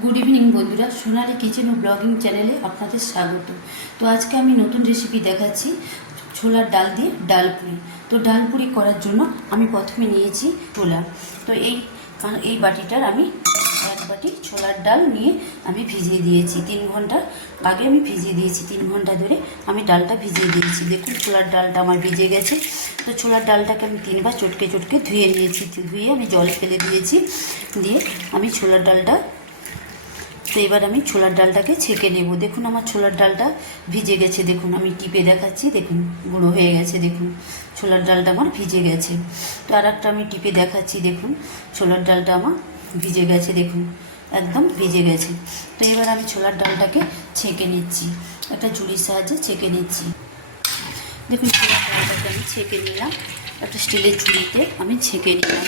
Good evening বন্ধুরা। সোনালি kitchen ও blogging চ্যানেলে আপনাদের স্বাগত। তো আজকে আমি নতুন রেসিপি দেখাচ্ছি ছোলার ডাল দিয়ে ডাল পুরি। তো ডাল পুরি করার জন্য আমি প্রথমে নিয়েছি ছোলা। তো এই এই বাটিটার আমি এক বাটি ছোলার ডাল নিয়ে আমি ভিজিয়ে দিয়েছি। তিন ঘণ্টা আগে আমি ভিজিয়ে দিয়েছি। তিন ঘণ্টা ধরে আমি ডালটা ভিজিয়ে দিয়েছি। দেখুন, ছোলার ডালটা আমার ভিজে গেছে। তো ছোলার ডালটাকে আমি তিনবার চটকে চটকে ধুয়ে নিয়েছি। ধুয়ে আমি জল ফেলে দিয়েছি। দিয়ে আমি ছোলার ডালটা তো এবার আমি ছোলার ডালটাকে ছেঁকে নেব। দেখুন আমার ছোলার ডালটা ভিজে গেছে, দেখুন আমি টিপে দেখাচ্ছি, দেখুন গুঁড়ো হয়ে গেছে, দেখুন ছোলার ডালটা আমার ভিজে গেছে। তো আর একটা আমি টিপে দেখাচ্ছি, দেখুন ছোলার ডালটা আমার ভিজে গেছে, দেখুন একদম ভিজে গেছে। তো এবার আমি ছোলার ডালটাকে ছেঁকে নিচ্ছি, একটা ঝুড়ির সাহায্যে ছেঁকে নিচ্ছি। দেখুন ছোলার ডালটাকে আমি ছেঁকে নিলাম, একটা স্টিলের ঝুড়িতে আমি ছেঁকে নিলাম।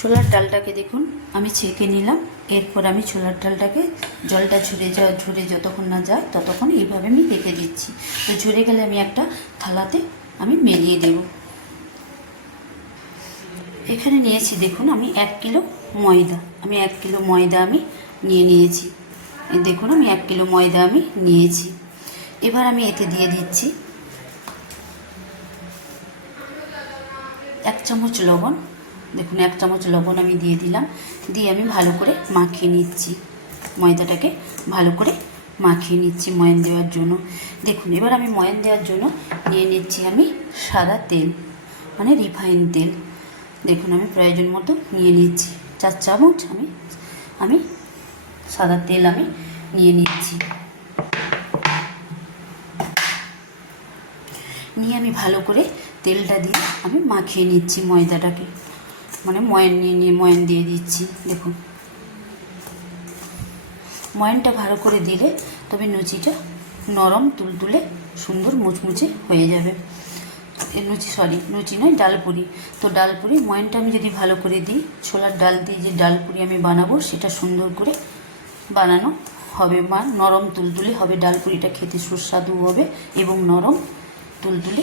ছোলার ডালটাকে দেখুন, আমি ছেঁকে নিলাম। এরপর আমি ছোলার ডালটাকে জলটা ঝরে যাওয়া ঝরে যতক্ষণ না যায় ততক্ষণ এইভাবে আমি রেখে দিচ্ছি। তো ঝরে গেলে আমি একটা থালাতে আমি মেলিয়ে দেব। এখানে নিয়েছি, দেখুন, আমি এক কিলো ময়দা। আমি এক কিলো ময়দা আমি নিয়ে নিয়েছি। দেখুন, আমি এক কিলো ময়দা আমি নিয়েছি। এবার আমি এতে দিয়ে দিচ্ছি এক চামচ লবণ। দেখুন, এক চামচ লবণ আমি দিয়ে দিলাম। দিয়ে আমি ভালো করে মাখিয়ে নিচ্ছি। ময়দাটাকে ভালো করে মাখিয়ে নিচ্ছি ময়ান দেওয়ার জন্য। দেখুন, এবার আমি ময়ান দেওয়ার জন্য নিয়ে নিচ্ছি আমি সাদা তেল মানে রিফাইন তেল। দেখুন, আমি প্রয়োজন মতো নিয়ে নিচ্ছি। চার চামচ আমি আমি সাদা তেল আমি নিয়ে নিচ্ছি। নিয়ে আমি ভালো করে তেলটা দিয়ে আমি মাখিয়ে নিচ্ছি ময়দাটাকে। মানে ময়ান নিয়ে নিয়ে ময়ান দিয়ে দিচ্ছি, দেখুন। ময়ানটা ভালো করে দিলে তবে লুচিটা নরম, তুলতুলে, সুন্দর, মুচমুচে হয়ে যাবে। লুচি সরি লুচি নয়, ডালপুরি। তো ডালপুরি, ময়ানটা আমি যদি ভালো করে দিই, ছোলার ডাল দিয়ে যে ডালপুরি আমি বানাবো, সেটা সুন্দর করে বানানো হবে, বা নরম, তুলতুলে হবে। ডালপুরিটা খেতে সুস্বাদু হবে এবং নরম, তুলতুলে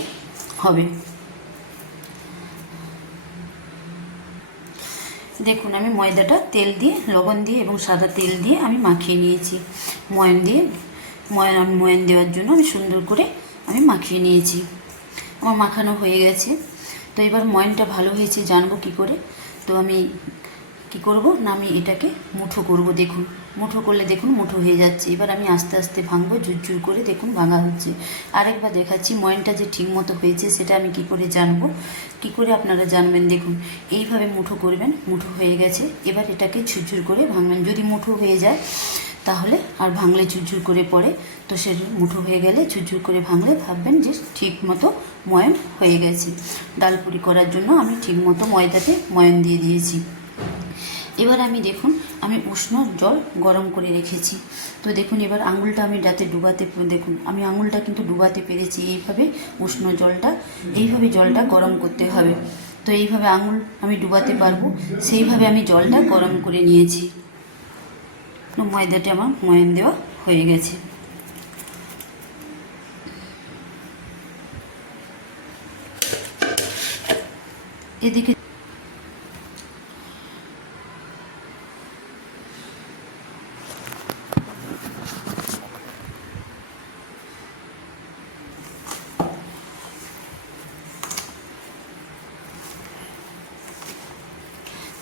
হবে। দেখুন, আমি ময়দাটা তেল দিয়ে, লবণ দিয়ে এবং সাদা তেল দিয়ে আমি মাখিয়ে নিয়েছি। ময়ন দিয়ে, ময়ন, আমি ময়ন দেওয়ার জন্য আমি সুন্দর করে আমি মাখিয়ে নিয়েছি। আমার মাখানো হয়ে গেছে। তো এবার ময়নটা ভালো হয়েছে, জানব কি করে। তো আমি কি করব? না, আমি এটাকে মুঠো করব, দেখুন। মুঠো করলে দেখুন, মুঠো হয়ে যাচ্ছে। এবার আমি আস্তে আস্তে ভাঙবো, ঝুরঝুর করে দেখুন ভাঙা হচ্ছে। আরেকবার দেখাচ্ছি, ময়নটা যে ঠিক মতো হয়েছে, সেটা আমি কি করে জানব? কি করে আপনারা জানবেন? দেখুন, এইভাবে মুঠো করবেন, মুঠো হয়ে গেছে। এবার এটাকে ঝুরঝুর করে ভাঙবেন। যদি মুঠো হয়ে যায়, তাহলে আর ভাঙলে ঝুরঝুর করে পড়ে। তো সে মুঠো হয়ে গেলে ঝুরঝুর করে ভাঙলে ভাববেন যে ঠিক মতো ময়ন হয়ে গেছে। ডালপুরি করার জন্য আমি ঠিক মতো ময়দাতে ময়ন দিয়ে দিয়েছি। এবার আমি দেখুন, আমি উষ্ণ জল গরম করে রেখেছি। তো দেখুন, এবার আঙুলটা আমি যাতে ডুবাতে দেখুন, আমি আঙুলটা কিন্তু ডুবাতে পেরেছি। এইভাবে উষ্ণ জলটা, এইভাবে জলটা গরম করতে হবে। তো এইভাবে আঙুল আমি ডুবাতে পারব। সেইভাবে আমি জলটা গরম করে নিয়েছি। ময়দাটা আমার ময়ান দেওয়া হয়ে গেছে। এদিকে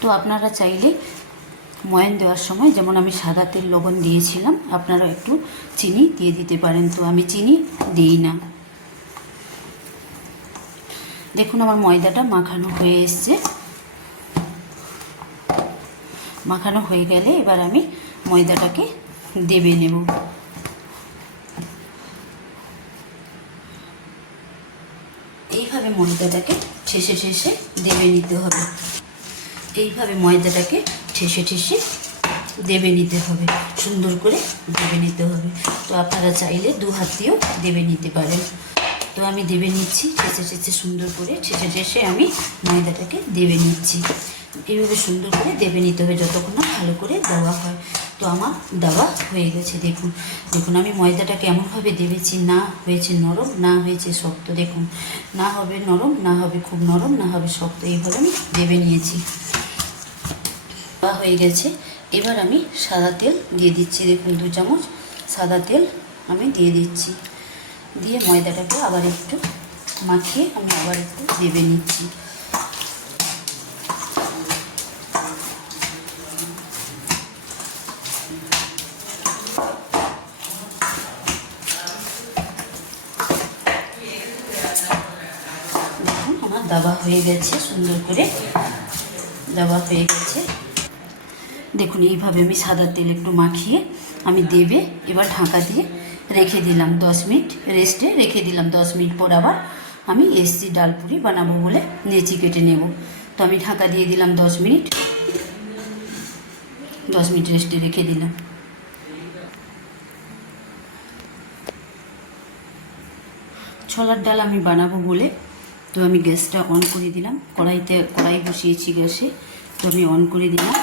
তো আপনারা চাইলে ময়ান দেওয়ার সময় যেমন আমি সাদা তেল, লবণ দিয়েছিলাম আপনারা একটু চিনি দিয়ে দিতে পারেন। তো আমি চিনি দিই না। দেখুন আমার ময়দাটা মাখানো হয়ে এসছে। মাখানো হয়ে গেলে এবার আমি ময়দাটাকে দেবে নেব। এইভাবে ময়দাটাকে ঠেসে ঠেসে দেবে নিতে হবে। এইভাবে ময়দাটাকে ঠেসে ঠেসে দেবে নিতে হবে। সুন্দর করে দেবে নিতে হবে। তো আপনারা চাইলে দু হাত দিয়েও দেবে নিতে পারেন। তো আমি দেবে নিচ্ছি, ঠেসে ঠেসে সুন্দর করে ঠেসে ঠেসে আমি ময়দাটাকে দেবে নিচ্ছি। এইভাবে সুন্দর করে দেবে নিতে হবে যতক্ষণ না ভালো করে দেওয়া হয়। তো আমার দেওয়া হয়ে গেছে, দেখুন। দেখুন, আমি ময়দাটাকে এমনভাবে দেবেছি, না হয়েছে নরম, না হয়েছে শক্ত। দেখুন, না হবে নরম, না হবে খুব নরম, না হবে শক্ত। এইভাবে আমি দেবে নিয়েছি। হয়ে গেছে। এবার আমি সাদা তেল দিয়ে দিচ্ছি। দেখুন, দু চামচ সাদা তেল আমি দিয়ে দিচ্ছি। দিয়ে ময়দাটাকে আবার একটু মাখিয়ে আমি আবার একটু দেবে নিচ্ছি। দাবা হয়ে গেছে সুন্দর করে। দাবা হয়ে গেছে। দেখুন, এইভাবে আমি সাদা তেল একটু মাখিয়ে আমি দেবে, এবার ঢাকা দিয়ে রেখে দিলাম দশ মিনিট রেস্টে রেখে দিলাম দশ মিনিট পর আবার আমি এসছি ডালপুরি বানাবো বলে নেচি কেটে নেব। তো আমি ঢাকা দিয়ে দিলাম দশ মিনিট। দশ মিনিট রেস্টে রেখে দিলাম। ছোলার ডাল আমি বানাবো বলে তো আমি গ্যাসটা অন করে দিলাম। কড়াইতে কড়াই বসিয়েছি গ্যাসে, তো আমি অন করে দিলাম।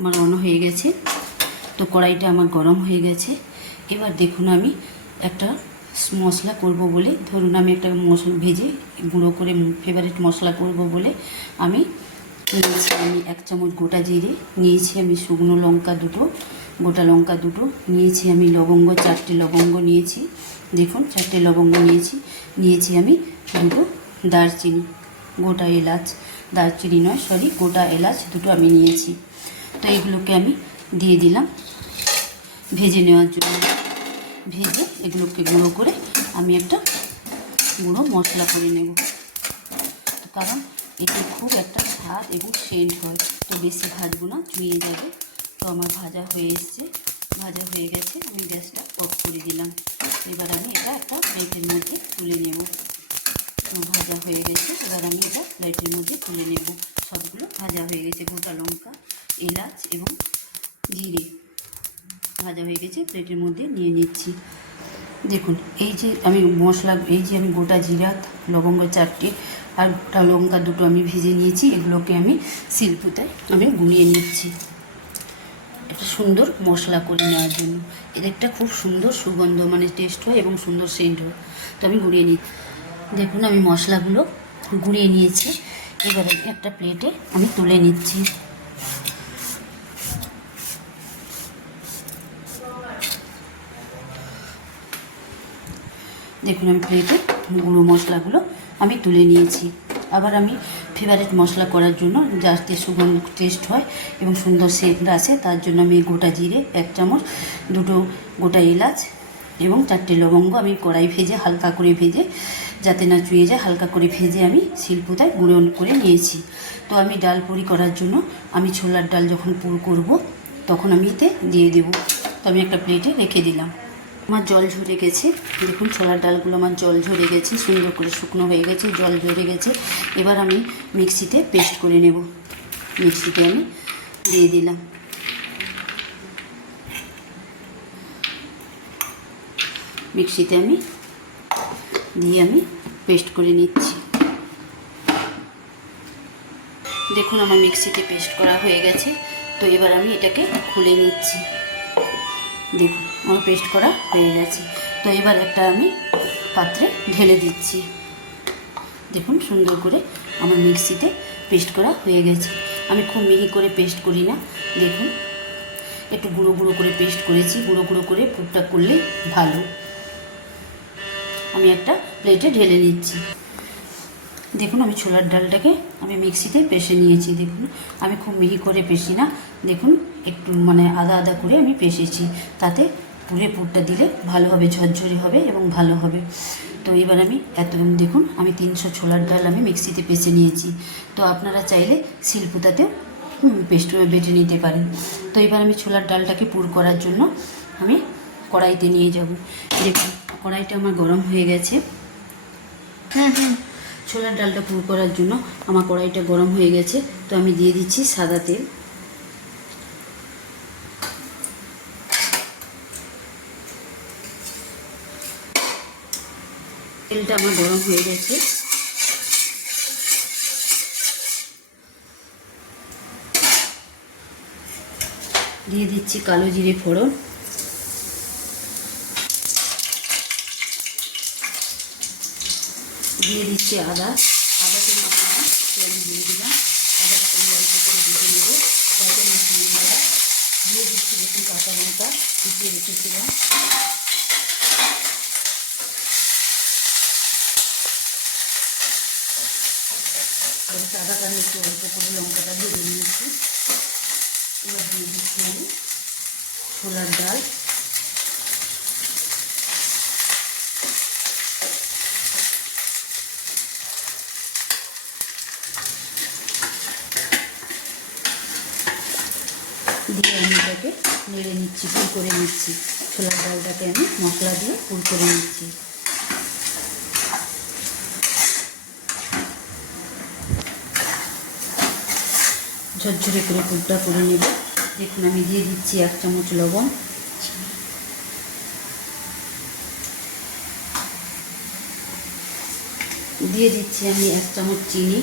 আমার অন হয়ে গেছে। তো কড়াইটা আমার গরম হয়ে গেছে। এবার দেখুন আমি একটা মশলা করব বলে, ধরুন আমি একটা মশলা ভেজে গুঁড়ো করে ফেভারিট মশলা করব বলে আমি নিয়েছি। আমি এক চামচ গোটা জিরে, নিয়েছি আমি শুকনো লঙ্কা দুটো, গোটা লঙ্কা দুটো, নিয়েছি আমি লবঙ্গ, চারটে লবঙ্গ নিয়েছি। দেখুন, চারটে লবঙ্গ নিয়েছি। নিয়েছি আমি দুটো দারচিনি, গোটা এলাচ, দারচিনি নয় সরি গোটা এলাচ দুটো আমি নিয়েছি। তো এগুলোকে আমি দিয়ে দিলাম। ভেজে নেওয়ার জন্য ভেজে এগুলোকে গুঁড়ো করে আমি একটা গুঁড়ো মশলা করে নেব। কারণ এতে খুব একটা স্বাদ এবং সেন্ট হয়, তো বেশি ভাজবো না চুইয়ে যাবে। তো আমার ভাজা হয়ে এসছে, ভাজা হয়ে গেছে, আমি গ্যাসটা অফ করে দিলাম। এবার আমি এটা একটা প্লেটের মধ্যে তুলে নেব। তো ভাজা হয়ে গেছে, এবার আমি এটা প্লেটের মধ্যে তুলে নেব। সবগুলো ভাজা হয়ে গেছে, গোটা লঙ্কা এলাচ এবং জিরে ভাজা হয়ে গেছে, প্লেটের মধ্যে নিয়ে নিচ্ছি। দেখুন, এই যে আমি মশলা, এই যে আমি গোটা জিরা, লবঙ্গ চারটে আর গোটা লঙ্কা দুটো আমি ভেজে নিয়েছি, এগুলোকে আমি শিল্পতায় আমি গুঁড়িয়ে নিচ্ছি। একটা সুন্দর মশলা করে নেওয়ার জন্য। এর একটা খুব সুন্দর সুগন্ধ মানে টেস্ট হয় এবং সুন্দর সেন্ট হয়। তো আমি গুঁড়িয়ে নিই দেখুন, আমি মশলাগুলো গুঁড়িয়ে নিয়েছি। এবারে একটা প্লেটে আমি তুলে নিচ্ছি। দেখুন আমি প্লেটে গুঁড়ো মশলাগুলো আমি তুলে নিয়েছি। আবার আমি ফেভারিট মশলা করার জন্য যাতে সুগন্ধ টেস্ট হয় এবং সুন্দর সেন্ট আসে, তার জন্য আমি গোটা জিরে, এক চামচ, দুটো গোটা এলাচ এবং চারটে লবঙ্গ আমি কড়াই ভেজে হালকা করে ভেজে, যাতে না চুয়ে যায়, হালকা করে ভেজে আমি শিল্পুতায় গুঁড়ো করে নিয়েছি। তো আমি ডাল পুরি করার জন্য আমি ছোলার ডাল যখন পুর করব, তখন আমি এতে দিয়ে দেবো। তো আমি একটা প্লেটে রেখে দিলাম। আমার জল ঝরে গেছে। দেখুন, ছোলার ডালগুলো আমার জল ঝরে গেছে, সুন্দর করে শুকনো হয়ে গেছে, জল ঝরে গেছে। এবার আমি মিক্সিতে পেস্ট করে নেব। মিক্সিতে আমি দিয়ে দিলাম। মিক্সিতে আমি দিয়ে আমি পেস্ট করে নিচ্ছি। দেখুন, আমার মিক্সিতে পেস্ট করা হয়ে গেছে। তো এবার আমি এটাকে খুলে নিচ্ছি। দেখুন, আমার পেস্ট করা হয়ে গেছে। তো এবার একটা আমি পাত্রে ঢেলে দিচ্ছি। দেখুন, সুন্দর করে আমার মিক্সিতে পেস্ট করা হয়ে গেছে। আমি খুব মিহি করে পেস্ট করি না। দেখুন, একটু গুঁড়ো গুঁড়ো করে পেস্ট করেছি। গুঁড়ো গুঁড়ো করে পুরটা করলে ভালো। আমি একটা প্লেটে ঢেলে নিচ্ছি। দেখুন, আমি ছোলার ডালটাকে আমি মিক্সিতে পেষে নিয়েছি। দেখুন, আমি খুব মিহি করে পেশি না। দেখুন একটু মানে আদা আদা করে আমি পেষেছি। তাতে পুরে পুরটা দিলে ভালো হবে, ঝরঝরে হবে এবং ভালো হবে। তো এবার আমি এত, দেখুন, আমি তিনশো ছোলার ডাল আমি মিক্সিতে পেষে নিয়েছি। তো আপনারা চাইলে শিলপুতাতেও পেস্ট বেটে নিতে পারেন। তো এবার আমি ছোলার ডালটাকে পুর করার জন্য আমি কড়াইতে নিয়ে যাব। দেখুন, কড়াইটা আমার গরম হয়ে গেছে। হ্যাঁ হ্যাঁ ছোলার ডালটা পুর করার জন্য আমার কড়াইটা গরম হয়ে গেছে। তো আমি দিয়ে দিচ্ছি সাদা তেল। তেলটা আমার গরম হয়ে গেছে। দিয়ে দিচ্ছি কালো জিরে ফোড়ন। দিয়ে দিচ্ছি আদা। আদাকে মাখানো পেঁয়াজ দিয়ে দিলাম। আদাটাকে অল্প করে ভেজে নেব। তাতে দিয়ে দিচ্ছি দেখুন কাঁচা লঙ্কা। ফুটিয়ে রেখেছিলাম। এবার আদাটা আমি অল্প করে লঙ্কাটা ভেজে নিয়েছি এবার দিয়ে দিচ্ছি আমি ছোলার ডাল। দিয়ে আমি এটাকে নেড়ে নিচ্ছি পুর করে নিচ্ছি। ছোলার ডালটাকে আমি মশলা দিয়ে পুর করে নিচ্ছি। ঝরঝরে করে পুরটা করে নেব। দেখুন, আমি দিয়ে দিচ্ছি এক চামচ লবণ। দিয়ে দিচ্ছি আমি এক চামচ চিনি।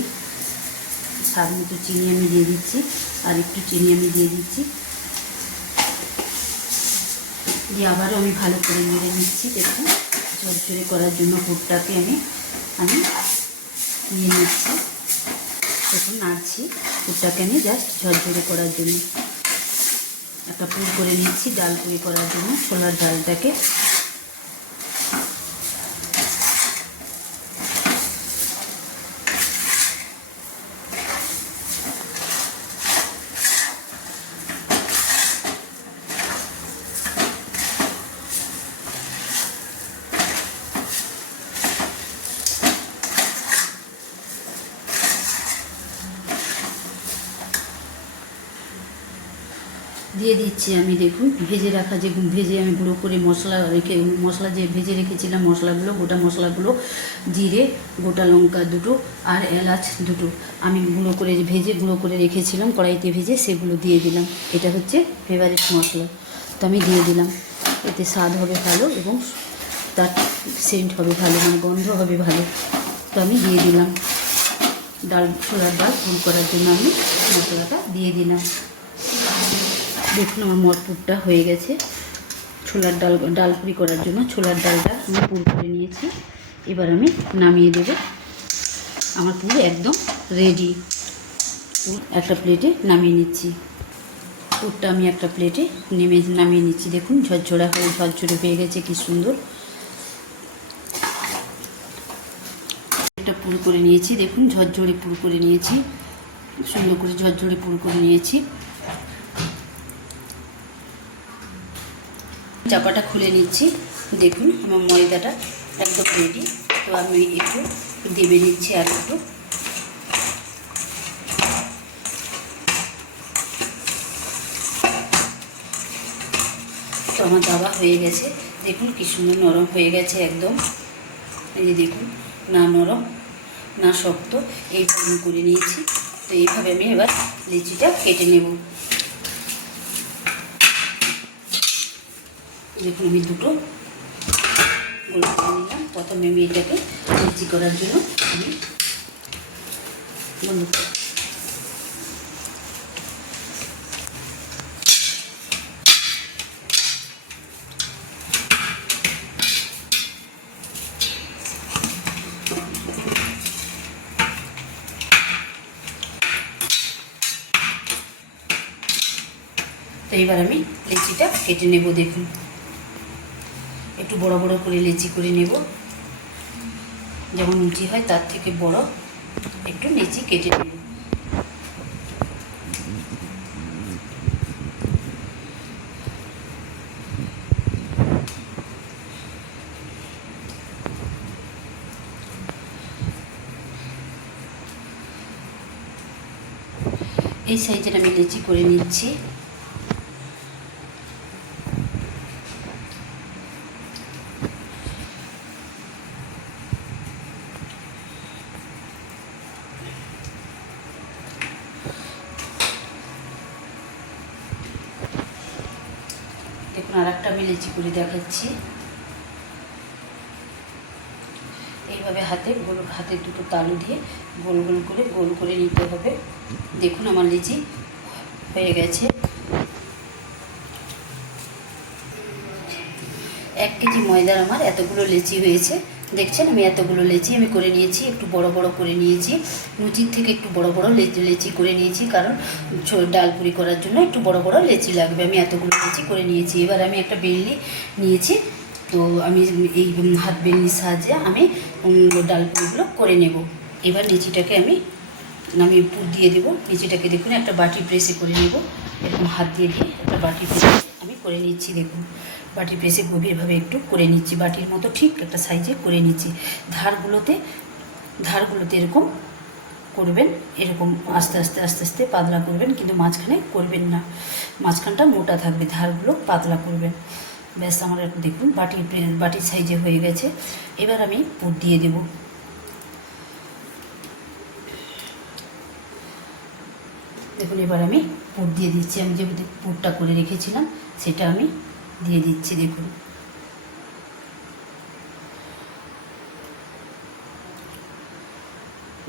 স্বাদ মতো চিনি আমি দিয়ে দিচ্ছি, আর একটু চিনি আমি দিয়ে দিচ্ছি। দিয়ে আবারও আমি ভালো করে নেড়ে নিচ্ছি, দেখুন। ঝরঝরে করার জন্য পুরটাকে আমি আমি নিয়ে নিচ্ছি। দেখুন নাড়ছি পুরটাকে আমি জাস্ট ঝরঝরে করার জন্য। একটা পুর করে নিচ্ছি, ডাল পুরি করার জন্য। ছোলার ডালটাকে দিয়ে দিচ্ছি আমি দেখুন ভেজে রাখা যে ভেজে আমি গুঁড়ো করে মশলা রেখে, মশলা যে ভেজে রেখেছিলাম মশলাগুলো, গোটা মশলাগুলো, জিরে, গোটা লঙ্কা দুটো আর এলাচ দুটো, আমি গুঁড়ো করে ভেজে গুঁড়ো করে রেখেছিলাম, কড়াইতে ভেজে সেগুলো দিয়ে দিলাম। এটা হচ্ছে ফেভারিট মশলা। তো আমি দিয়ে দিলাম। এতে স্বাদ হবে ভালো এবং তার সেন্ট হবে ভালো মানে গন্ধ হবে ভালো। তো আমি দিয়ে দিলাম। ডাল, ছোলার ডাল, ফুল করার জন্য আমি মশলাটা দিয়ে দিলাম। দেখুন আমার মটপুরটা হয়ে গেছে। ছোলার ডাল ডাল পুরি করার জন্য ছোলার ডালটা আমি পুর করে নিয়েছি। এবার আমি নামিয়ে দেব। আমার পুর একদম রেডি একটা প্লেটে নামিয়ে নিচ্ছি। পুরটা আমি একটা প্লেটে নেমে নামিয়ে নিচ্ছি। দেখুন ঝরঝরা হয়ে, ঝরঝরে হয়ে গেছে, কি সুন্দর। একটা পুর করে নিয়েছি। দেখুন ঝরঝরে পুর করে নিয়েছি। সুন্দর করে ঝরঝরে পুর করে নিয়েছি। চাপাটা খুলে নিচ্ছি। দেখুন, আমার ময়দাটা একদম রেডি তো আমি একটু দেবে নিচ্ছি আর একটু। তো আমার দাবা হয়ে গেছে। দেখুন কি সুন্দর নরম হয়ে গেছে একদম। এই যে দেখুন, না নরম, না শক্ত আমি করে নিয়েছি। তো এইভাবে আমি এবার লিচিটা কেটে নেব। দেখুন, আমি দুটো গোল করে নিলাম। প্রথমে আমি এটাকে লিচি করার জন্য আমি বন্ধ এবার আমি লিচিটা কেটে নেব, দেখুন। একটু বড় বড় করে লেচি করে নেব। যেমন লুচি হয়, তার থেকে বড় একটু লেচি কেটে নেব। এই সাইজের আমি লেচি করে নিচ্ছি দেখুন লেচি করে দেখাচ্ছি। এইভাবে হাতে গোল, হাতে দুটো তালু দিয়ে গোল গোল করে গোল করে নিতে হবে। দেখুন আমার লিচি হয়ে গেছে। এক কেজি ময়দার আমার এতগুলো লিচি হয়েছে। দেখছেন? আমি এতগুলো লেচি আমি করে নিয়েছি, একটু বড় বড় করে নিয়েছি। লুচির থেকে একটু বড় বড় লেচি লেচি করে নিয়েছি, কারণ ডাল পুরি করার জন্য একটু বড় বড় লেচি লাগবে। আমি এতগুলো লেচি করে নিয়েছি। এবার আমি একটা বেলনি নিয়েছি। তো আমি এই হাত বেলনির সাহায্যে আমি ডাল পুরিগুলো করে নেব। এবার লিচিটাকে আমি আমি পুর দিয়ে দেবো। লিচিটাকে দেখুন, একটা বাটি প্রেসে করে নেব। এরকম হাত দিয়ে দিয়ে একটা বাটি প্রেসে আমি করে নিচ্ছি, দেখুন। বাটি প্রেসে গভীরভাবে একটু করে নিচ্ছি, বাটির মতো ঠিক একটা সাইজে করে নিচ্ছি। ধারগুলোতে ধারগুলোতে এরকম করবেন, এরকম আস্তে আস্তে আস্তে আস্তে পাতলা করবেন, কিন্তু মাঝখানে করবেন না। মাঝখানটা মোটা থাকবে, ধারগুলো পাতলা করবেন। ব্যাস, আমার একটু দেখুন বাটির বাটির সাইজে হয়ে গেছে। এবার আমি পুর দিয়ে দেব। দেখুন, এবার আমি পুর দিয়ে দিচ্ছি। আমি যে পুরটা করে রেখেছিলাম, সেটা আমি দিয়ে দিচ্ছি, দেখুন।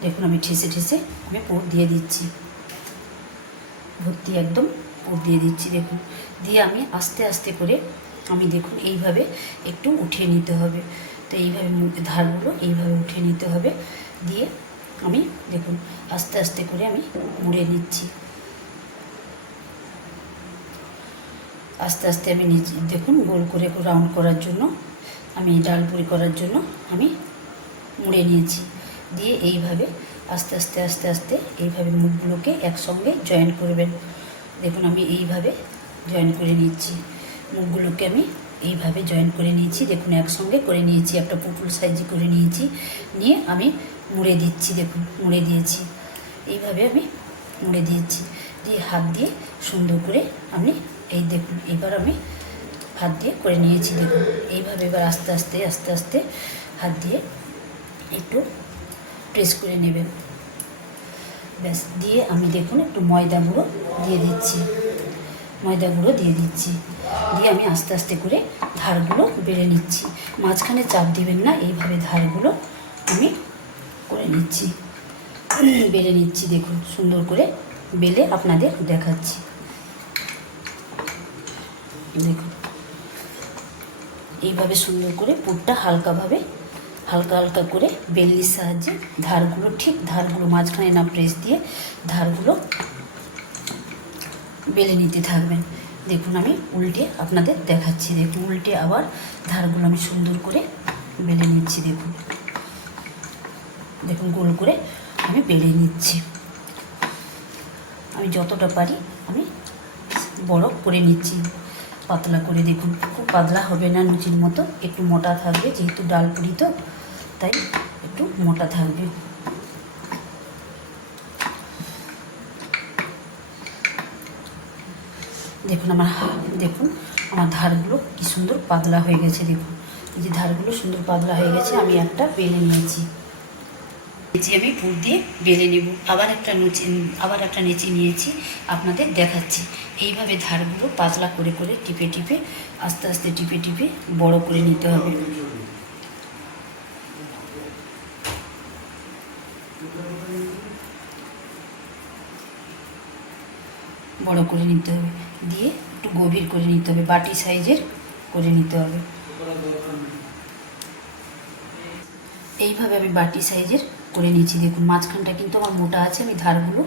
দেখুন, আমি ঠেসে ঠেসে আমি পুর দিয়ে দিচ্ছি। ভর্তি একদম পুর দিয়ে দিচ্ছি, দেখুন। দিয়ে আমি আস্তে আস্তে করে আমি দেখুন, এইভাবে একটু উঠিয়ে নিতে হবে। তো এইভাবে ধারগুলো এইভাবে উঠে নিতে হবে। দিয়ে আমি দেখুন, আস্তে আস্তে করে আমি মুড়ে নিচ্ছি। আস্তে আস্তে আমি নিজে, দেখুন, গোল করে রাউন্ড করার জন্য, আমি ডাল পুরি করার জন্য আমি মুড়ে নিয়েছি। দিয়ে এইভাবে আস্তে আস্তে আস্তে আস্তে এইভাবে মুখগুলোকে একসঙ্গে জয়েন করবেন। দেখুন, আমি এইভাবে জয়েন করে নিচ্ছি। মুখগুলোকে আমি এইভাবে জয়েন করে নিয়েছি। দেখুন, একসঙ্গে করে নিয়েছি, একটা পুতুল সাইজে করে নিয়েছি। নিয়ে আমি মুড়ে দিচ্ছি, দেখুন, মুড়ে দিয়েছি। এইভাবে আমি মুড়ে দিয়েছি। দিয়ে হাত দিয়ে সুন্দর করে আমি এই দেখুন এবার আমি হাত দিয়ে করে নিয়েছি, দেখুন। এইভাবে এবার আস্তে আস্তে আস্তে আস্তে হাত দিয়ে একটু প্রেস করে নেবেন। ব্যাস, দিয়ে আমি দেখুন একটু ময়দা গুঁড়ো দিয়ে দিচ্ছি। ময়দা গুঁড়ো দিয়ে দিচ্ছি। দিয়ে আমি আস্তে আস্তে করে ধারগুলো বেড়ে নিচ্ছি। মাঝখানে চাপ দিবেন না, এইভাবে ধারগুলো আমি করে নিচ্ছি। বেড়ে নিচ্ছি, দেখুন, সুন্দর করে বেলে আপনাদের দেখাচ্ছি। দেখুন এইভাবে সুন্দর করে পুরটা হালকাভাবে, হালকা হালকা করে বেল্লির সাহায্যে ধারগুলো, ঠিক ধারগুলো মাঝখানে না প্রেস দিয়ে ধারগুলো বেলে নিতে থাকবেন। দেখুন আমি উল্টে আপনাদের দেখাচ্ছি। দেখুন, উল্টে আবার ধারগুলো আমি সুন্দর করে বেলে নিচ্ছি, দেখুন। দেখুন, গোল করে আমি বেলে নিচ্ছি। আমি যতটা পারি আমি বড় করে নিচ্ছি। পাতলা করে দেখুন, খুব পাতলা হবে না লুচির মতো, একটু মোটা থাকবে, যেহেতু ডাল পুরি তো, তাই একটু মোটা থাকবে। দেখুন আমার দেখুন আমার ধারগুলো কি সুন্দর পাতলা হয়ে গেছে, দেখুন। এই যে ধারগুলো সুন্দর পাতলা হয়ে গেছে, আমি একটা বেলে নিয়েছি। নিচে আমি পুর দিয়ে বেলে নেব। আবার একটা নুচি, আবার একটা নেচি নিয়েছি, আপনাদের দেখাচ্ছি। এইভাবে ধারগুলো পাতলা করে করে টিপে টিপে, আস্তে আস্তে টিপে টিপে বড় করে নিতে হবে। বড় করে নিতে হবে। দিয়ে একটু গভীর করে নিতে হবে। বাটি সাইজের করে নিতে হবে। এইভাবে আমি বাটি সাইজের করে নিয়েছি দেখুন, মাঝখানটা কিন্তু আমার মোটা আছে, আমি ধারগুলো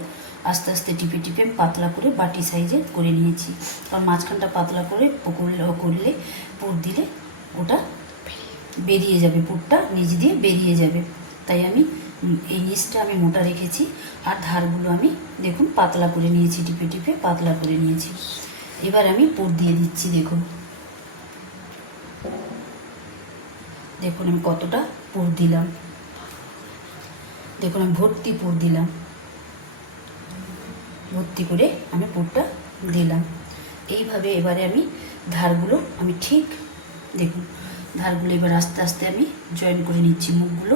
আস্তে আস্তে টিপে টিপে পাতলা করে বাটি সাইজে করে নিয়েছি। কারণ মাঝখানটা পাতলা করে করলে করলে, পুর দিলে ওটা বেরিয়ে যাবে, পুরটা নিচ দিয়ে বেরিয়ে যাবে। তাই আমি এই নিচটা আমি মোটা রেখেছি, আর ধারগুলো আমি দেখুন পাতলা করে নিয়েছি, টিপে টিপে পাতলা করে নিয়েছি। এবার আমি পুর দিয়ে দিচ্ছি, দেখুন। দেখুন আমি কতটা পুর দিলাম। দেখুন, আমি ভর্তি পুর দিলাম। ভর্তি করে আমি পুরটা দিলাম। এইভাবে এবারে আমি ধারগুলো, আমি ঠিক দেখুন, ধারগুলো এবার আস্তে আস্তে আমি জয়েন করে নিচ্ছি, মুখগুলো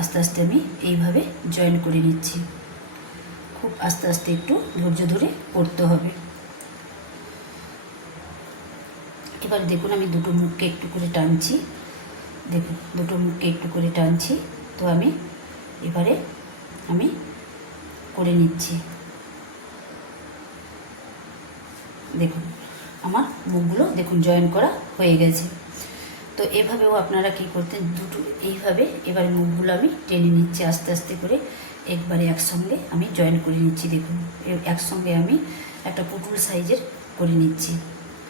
আস্তে আস্তে আমি এইভাবে জয়েন করে নিচ্ছি। খুব আস্তে আস্তে একটু ধৈর্য ধরে করতে হবে। এবার দেখুন, আমি দুটো মুখকে একটু করে টানছি। দেখুন, দুটো মুখকে একটু করে টানছি। তো আমি এবারে আমি করে নিচ্ছি। দেখুন, আমার মুখগুলো দেখুন জয়েন করা হয়ে গেছে। তো এভাবেও আপনারা কি করতেন, দুটো এইভাবে এবারে মুখগুলো আমি টেনে নিচ্ছি, আস্তে আস্তে করে একবারে একসঙ্গে আমি জয়েন করে নিচ্ছি, দেখুন। একসঙ্গে আমি একটা পুটুল সাইজের করে নিচ্ছি।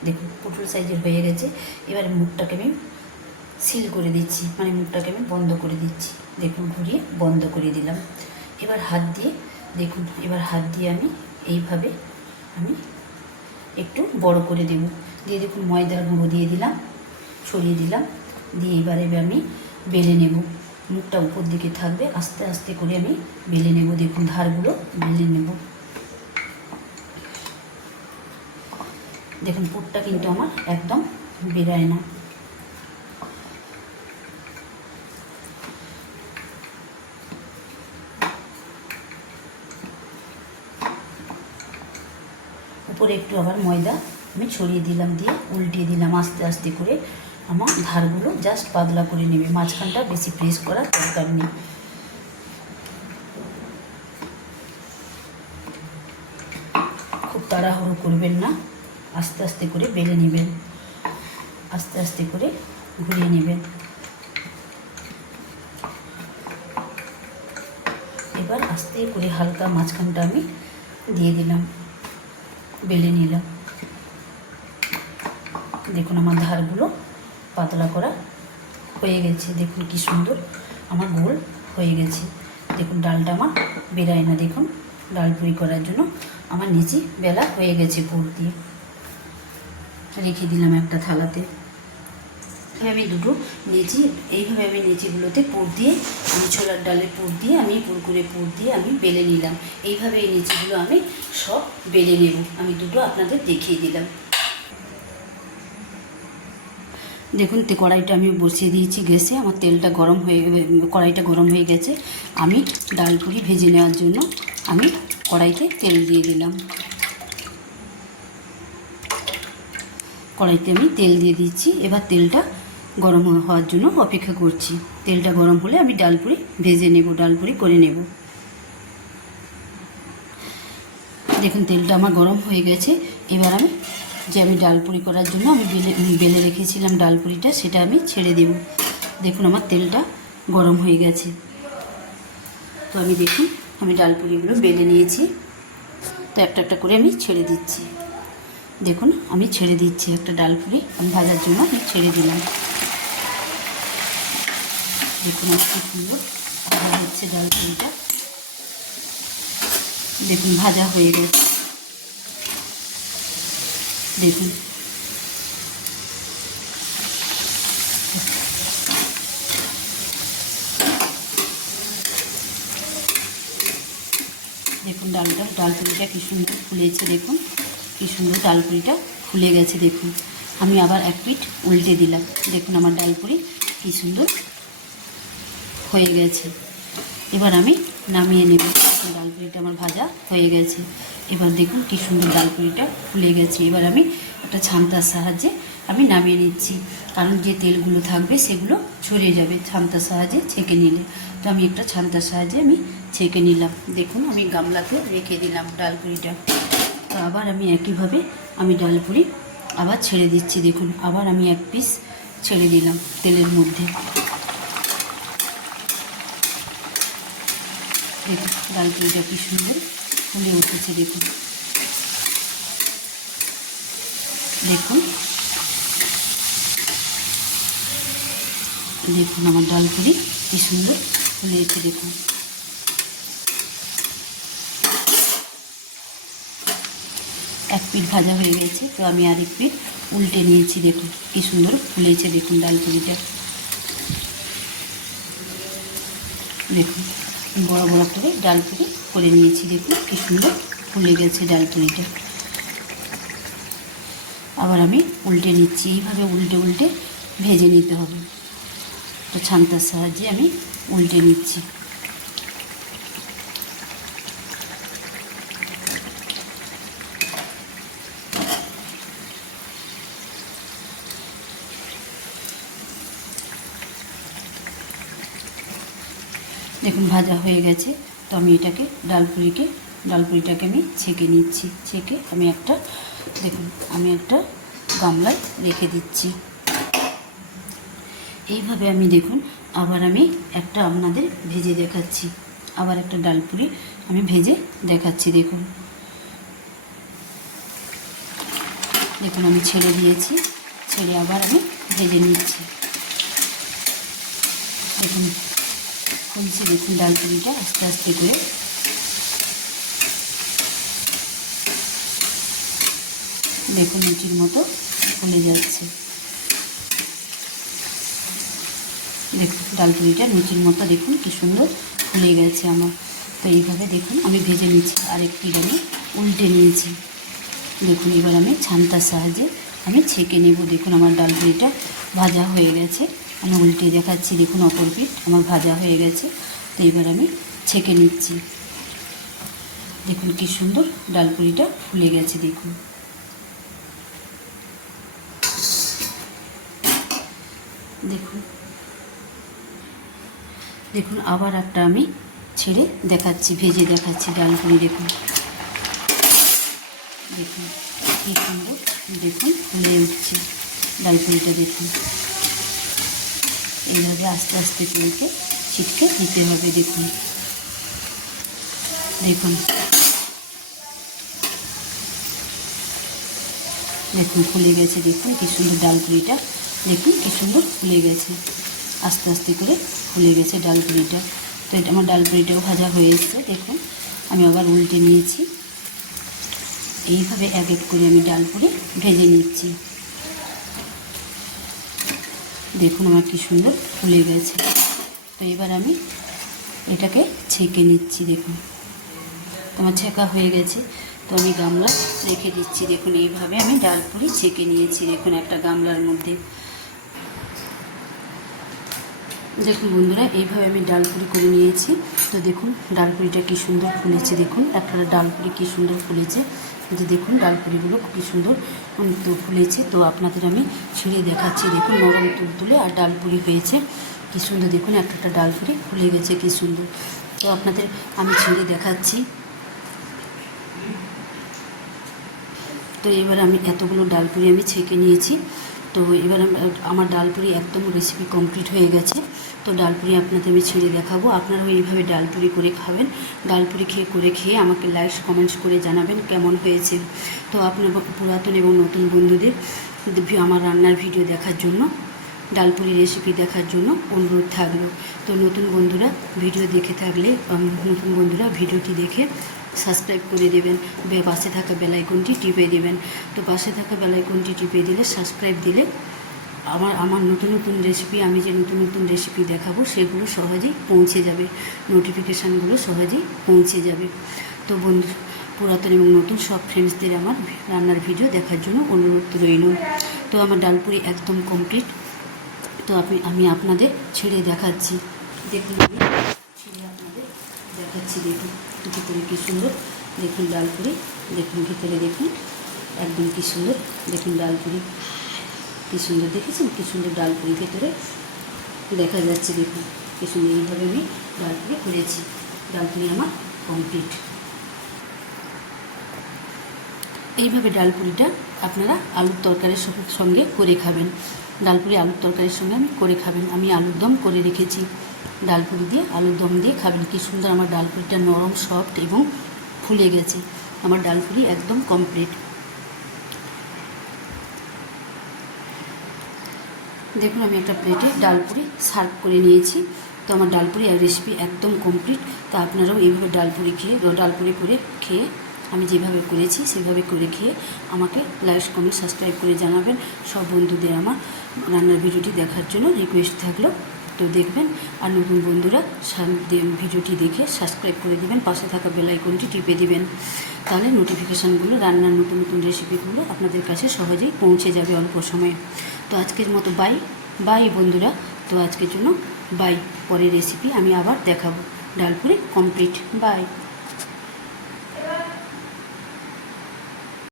দেখুন পুটুল সাইজের হয়ে গেছে। এবারে মুখটাকে আমি সিল করে দিচ্ছি। মানে মুখটাকে আমি বন্ধ করে দিচ্ছি। দেখুন, ঘুরিয়ে বন্ধ করে দিলাম। এবার হাত দিয়ে, দেখুন, এবার হাত দিয়ে আমি এইভাবে আমি একটু বড় করে দেব। দিয়ে দেখুন, ময়দার গুঁড়ো দিয়ে দিলাম, ছড়িয়ে দিলাম। দিয়ে এবারে আমি বেলে নেব। মুখটা উপর দিকে থাকবে, আস্তে আস্তে করে আমি বেলে নেব। দেখুন, ধারগুলো বেলে নেব। দেখুন পুরটা কিন্তু আমার একদম বেরায় না। উপরে একটু আবার ময়দা আমি ছড়িয়ে দিলাম দিয়ে উল্টিয়ে দিলাম আস্তে আস্তে করে। আমার ধারগুলো জাস্ট পাতলা করে নেবে। মাঝখানটা বেশি প্রেস করার দরকার নেই। খুব তাড়াহুড়ো করবেন না। আস্তে আস্তে করে বেলে নেবেন। আস্তে আস্তে করে ঘুরিয়ে নেবেন। এবার আস্তে করে হালকা মাঝখানটা আমি দিয়ে দিলাম। বেলে নিলাম। দেখুন আমার ধারগুলো পাতলা করা হয়ে গেছে। দেখুন কি সুন্দর আমার গোল হয়ে গেছে। দেখুন ডালটা আমার বেরায় না। দেখুন ডাল পুরি করার জন্য আমার নিচে বেলা হয়ে গেছে পুর দিয়ে। রেখে দিলাম একটা থালাতে। এভাবে আমি দুটো নেচি এইভাবে আমি নিচিগুলোতে পুর দিয়ে, আমি ছোলার ডালে পুর দিয়ে, আমি কুরকুরে পুর দিয়ে আমি বেলে নিলাম। এইভাবে এই নিচিগুলো আমি সব বেলে নেব। আমি দুটো আপনাদের দেখিয়ে দিলাম। দেখুন, তে কড়াইটা আমি বসিয়ে দিয়েছি গ্যাসে। আমার তেলটা গরম হয়ে, কড়াইটা গরম হয়ে গেছে। আমি ডাল পুরি ভেজে নেওয়ার জন্য আমি কড়াইতে তেল দিয়ে দিলাম। কড়াইতে আমি তেল দিয়ে দিচ্ছি। এবার তেলটা গরম হওয়ার জন্য অপেক্ষা করছি। তেলটা গরম হলে আমি ডালপুরি ভেজে নেব, ডালপুরি করে নেব। দেখুন, তেলটা আমার গরম হয়ে গেছে। এবার আমি যে আমি ডালপুরি করার জন্য আমি বেলে বেলে রেখেছিলাম ডালপুরিটা, সেটা আমি ছেড়ে দেব। দেখুন, আমার তেলটা গরম হয়ে গেছে। তো আমি দেখুন, আমি ডালপুরিগুলো বেলে নিয়েছি। তো একটা একটা করে আমি ছেড়ে দিচ্ছি। দেখুন, আমি ছেড়ে দিচ্ছি একটা ডালপুরি। আমি ভাজার জন্য আমি ছেড়ে দিলাম। দেখুন আমার সুন্দর। ভাজা হচ্ছে ডালপুরিটা দেখুন, ভাজা হয়ে গেছে। দেখুন। দেখুন, ডালটা ডালপুরিটা কি সুন্দর ফুলেছে, দেখুন। কি সুন্দর ডালপুরিটা ফুলে গেছে, দেখুন। আমি আবার এক পিঠ উল্টে দিলাম। দেখুন আমার ডালপুরি কি সুন্দর হয়ে গেছে। এবার আমি নামিয়ে নেব। ডাল ডালপুরিটা আমার ভাজা হয়ে গেছে। এবার দেখুন কি সুন্দর ডালপুরিটা ফুলে গেছে। এবার আমি একটা ছান্তার সাহায্যে আমি নামিয়ে নিচ্ছি। কারণ যে তেলগুলো থাকবে সেগুলো ছড়িয়ে যাবে ছান্তার সাহায্যে ছেঁকে নিলে। তো আমি একটা ছান্তার সাহায্যে আমি ছেঁকে নিলাম। দেখুন আমি গামলাতে রেখে দিলাম ডালপুরিটা। তো আবার আমি একইভাবে আমি ডালপুরি আবার ছেড়ে দিচ্ছি। দেখুন আবার আমি এক পিস ছেড়ে দিলাম তেলের মধ্যে। দেখুন ডালপুরিটা কি সুন্দর ফুলে উঠেছে, দেখুন। দেখুন। দেখুন আমার ডালপুরি কি সুন্দর ফুলেছে দেখুন। এক পিঠ ভাজা হয়ে গেছে, তো আমি আরেক পিঠ উল্টে নিয়েছি, দেখুন। কি সুন্দর ফুলেছে, দেখুন ডালপুরিটা দেখুন। বড় বড় করে ডালপুরি করে নিয়েছি। দেখুন কি সুন্দর ফুলে গেছে ডালপুরিটা আবার আমি উল্টে নিচ্ছি। এইভাবে উল্টে উল্টে ভেজে নিতে হবে। তো ছান্তার সাহায্যে আমি উল্টে নিচ্ছি। দেখুন ভাজা হয়ে গেছে। তো আমি এটাকে, ডালপুরিকে, ডালপুরিটাকে আমি ছেঁকে নিচ্ছি। ছেঁকে আমি একটা, দেখুন, আমি একটা গামলায় রেখে দিচ্ছি। এইভাবে আমি দেখুন, আবার আমি একটা আপনাদের ভেজে দেখাচ্ছি। আবার একটা ডাল পুরি আমি ভেজে দেখাচ্ছি, দেখুন। দেখুন, আমি ছেড়ে দিয়েছি। ছেড়ে আবার আমি ভেজে নিচ্ছি। দেখুন খুলছি দেখুন ডাল পুরিটা আস্তে আস্তে করে। দেখুন লুচির মতো ফুলে যাচ্ছে। দেখুন ডাল পুরিটা লুচির মতো দেখুন কি সুন্দর ফুলে গেছে আমার। তো এইভাবে দেখুন, আমি ভেজে নিচ্ছি আরেকটি আমি উল্টে নিয়েছি। দেখুন, এবার আমি ছানটার সাহায্যে আমি ছেঁকে নেব। দেখুন, আমার ডাল পুরিটা ভাজা হয়ে গেছে। আমি উল্টে দেখাচ্ছি, দেখুন অপর পিঠ আমার ভাজা হয়ে গেছে। তো এবার আমি ছেঁকে নিচ্ছি। দেখুন কি সুন্দর ডাল পুরিটা ফুলে গেছে, দেখুন। দেখুন। দেখুন, আবার একটা আমি ছেড়ে দেখাচ্ছি, ভেজে দেখাচ্ছি ডাল পুরি দেখুন। দেখুন, কী সুন্দর, দেখুন, ফুলে উঠছে ডাল পুরিটা দেখুন। এইভাবে আস্তে আস্তে পুরিকে ছিটকে দিতে হবে, দেখুন। দেখুন। দেখুন, ফুলে গেছে, দেখুন, কি সুন্দর ডাল পুরিটা দেখুন, কি সুন্দর ফুলে গেছে। আস্তে আস্তে করে ফুলে গেছে ডাল পুরিটা তো এটা আমার ডাল পুরিটাও ভাজা হয়ে এসছে, দেখুন। আমি আবার উল্টে নিয়েছি। এইভাবে এক এক করে আমি ডাল পুরি ভেজে নিচ্ছি। দেখুন আমার কি সুন্দর ফুলে গেছে। তো এবার আমি এটাকে ছেঁকে নিচ্ছি, দেখুন। তোমার ছেঁকা হয়ে গেছে, তো আমি গামলা রেখে দিচ্ছি, দেখুন। এইভাবে আমি ডাল পুরি ছেঁকে নিয়েছি, দেখুন, একটা গামলার মধ্যে। দেখুন বন্ধুরা, এইভাবে আমি ডাল পুরি করে নিয়েছি। তো দেখুন, ডাল পুরিটা কী সুন্দর ফুলেছে, দেখুন। একটা ডাল পুরি কী সুন্দর ফুলেছে। যে দেখুন ডাল পুরিগুলো কী সুন্দর তো ফুলেছে, তো আপনাদের আমি ছিঁড়ে দেখাচ্ছি। দেখুন নরম তুলতুলে আর ডাল পুরি হয়েছে। কী সুন্দর, দেখুন একটা একটা ডাল পুরি ফুলে গেছে, কী সুন্দর। তো আপনাদের আমি ছিঁড়ে দেখাচ্ছি। তো এবার আমি এতগুলো ডাল পুরি আমি ছেঁকে নিয়েছি। তো এবার আমার ডাল পুরি একদম রেসিপি কমপ্লিট হয়ে গেছে। তো ডাল পুরি আপনাদের আমি ছেড়ে দেখাবো। আপনারাও এইভাবে ডাল পুরি করে খাবেন। ডাল পুরি খেয়ে, করে খেয়ে আমাকে লাইক কমেন্টস করে জানাবেন কেমন হয়েছে। তো আপনার পুরাতন এবং নতুন বন্ধুদের আমার রান্নার ভিডিও দেখার জন্য ডালপুরি রেসিপি দেখার জন্য অনুরোধ থাকল। তো নতুন বন্ধুরা ভিডিও দেখে থাকলে নতুন বন্ধুরা ভিডিওটি দেখে সাবস্ক্রাইব করে দেবেন। পাশে থাকা বেলাইকনটি টিপে দেবেন। তো পাশে থাকা বেলাইকনটি টিপে দিলে সাবস্ক্রাইব দিলে আমার আমার নতুন নতুন রেসিপি আমি যে নতুন নতুন রেসিপি দেখাবো, সেগুলো সহজেই পৌঁছে যাবে। নোটিফিকেশানগুলো সহজেই পৌঁছে যাবে। তো বন্ধু, পুরাতন এবং নতুন সব ফ্রেন্ডসদের আমার রান্নার ভিডিও দেখার জন্য অনুরোধ রইল। তো আমার ডালপুরি একদম কমপ্লিট তো আপনি, আমি আপনাদের ছেড়ে দেখাচ্ছি। দেখুন, আমি ছেড়ে আপনাদের দেখাচ্ছি, দেখুন ভিতরে কী সুন্দর। দেখুন ডালপুরি, দেখুন ভিতরে, দেখুন একদম কী সুন্দর। দেখুন ডালপুরি। কী সুন্দর দেখেছেন? কী সুন্দর ডালপুরি ভেতরে দেখা যাচ্ছে দেখুন কী সুন্দর এইভাবে আমি ডাল ডালপুরি করেছি। ডাল ডালপুরি আমার কমপ্লিট এইভাবে ডালপুরিটা আপনারা আলুর তরকারির সঙ্গে- করে খাবেন। ডাল ডালপুরি আলুর তরকারির সঙ্গে আমি করে খাবেন। আমি আলুর দম করে রেখেছি। ডাল ডালপুরি দিয়ে আলুর দম দিয়ে খাবেন। কি সুন্দর আমার ডাল ডালপুরিটা নরম সফট এবং ফুলে গেছে। আমার ডাল ডালপুরি একদম কমপ্লিট দেখুন, আমি একটা প্লেটে ডালপুরি সার্ভ করে নিয়েছি। তো আমার ডালপুরি আর রেসিপি একদম কমপ্লিট তা আপনারাও এইভাবে ডালপুরি খেয়ে ডালপুরি করে খেয়ে, আমি যেভাবে করেছি সেভাবে করে খেয়ে আমাকে লাইক কমেন্ট সাবস্ক্রাইব করে জানাবেন। সব বন্ধুদের আমার রান্নার ভিডিওটি দেখার জন্য রিকোয়েস্ট থাকল। তো দেখবেন, আর নতুন বন্ধুরা ভিডিওটি দেখে সাবস্ক্রাইব করে দেবেন, পাশে থাকা বেলাইকনটি টিপে দিবেন। তাহলে নোটিফিকেশানগুলো রান্নার নতুন নতুন রেসিপিগুলো আপনাদের কাছে সহজেই পৌঁছে যাবে অল্প সময়ে। তো আজকের মতো বাই বাই বন্ধুরা। তো আজকের জন্য বাই পরের রেসিপি আমি আবার দেখাবো। Dal puri complete by